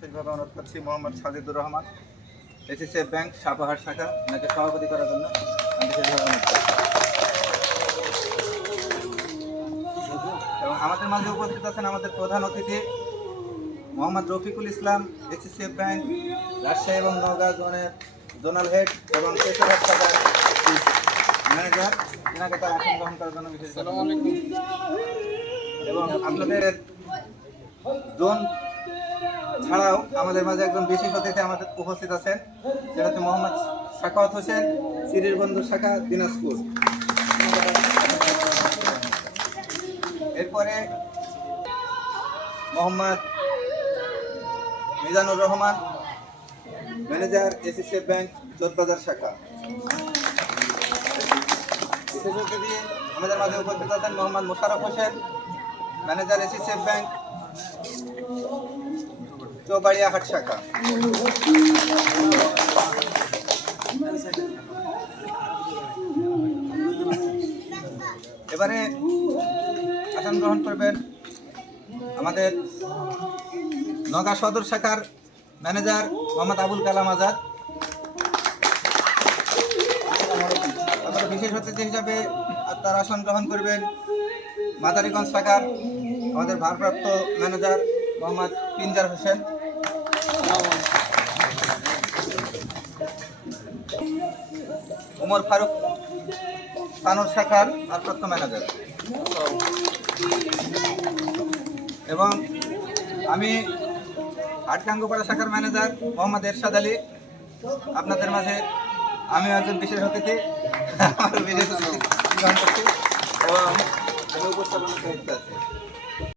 বিশেষভাবে অনুরোধ করছি মোহাম্মদ সাজিদুর রহমান, এসিসিএফ ব্যাংক সাপাহার শাখা, ওনাকে সভাপতি করার জন্য আমি বিশেষভাবে অনুরোধ করছি। এবং আমাদের মাঝে উপস্থিত আছেন আমাদের প্রধান অতিথি মোহাম্মদ রফিকুল ইসলাম, এসিসিএফ ব্যাংক রাজশাহী এবং নওগাঁ জোনের জোনাল হেড এবং পেশাদার শাখার ম্যানেজার, এনাকে তার আসন গ্রহণ করার জন্য বিশেষ এবং আপনাদের জোন ছাড়াও আমাদের মাঝে একজন বিশেষ অতিথি আমাদের উপস্থিত আছেন, সেটা হচ্ছে মোহাম্মদ সাখাওয়াত হোসেন, সিরির বন্ধু শাখা, দিনাজপুর। এরপরে মোহাম্মদ মিজানুর রহমান, ম্যানেজার, এসিসিএফ ব্যাংক চোরবাজার শাখা। বিশেষ অতিথি আমাদের মাঝে উপস্থিত আছেন মোহাম্মদ মোশাররফ হোসেন, ম্যানেজার, এসিসিএফ ব্যাংক চৌবাড়িয়া হাট শাখা। এবারে আসন গ্রহণ করবেন আমাদের নওগাঁ সদর শাখার ম্যানেজার মোহাম্মদ আবুল কালাম আজাদ। তারপরে বিশেষ অতিথি হিসাবে তার আসন গ্রহণ করবেন মাদারীগঞ্জ শাখার আমাদের ভারপ্রাপ্ত ম্যানেজার মোহাম্মদ পিনজার হোসেন। উমর ফারুক তানোর শাখার ভারপ্রাপ্ত ম্যানেজার। এবং আমি আটকাঙ্গপাড়া শাখার ম্যানেজার মোহাম্মদ এরশাদ আলী। আপনাদের মাঝে আমি একজন বিশেষ অতিথি, আমার বিশেষ অতিথি গ্রহণ করছি এবং আমি উপস্থাপনা করতে আছি।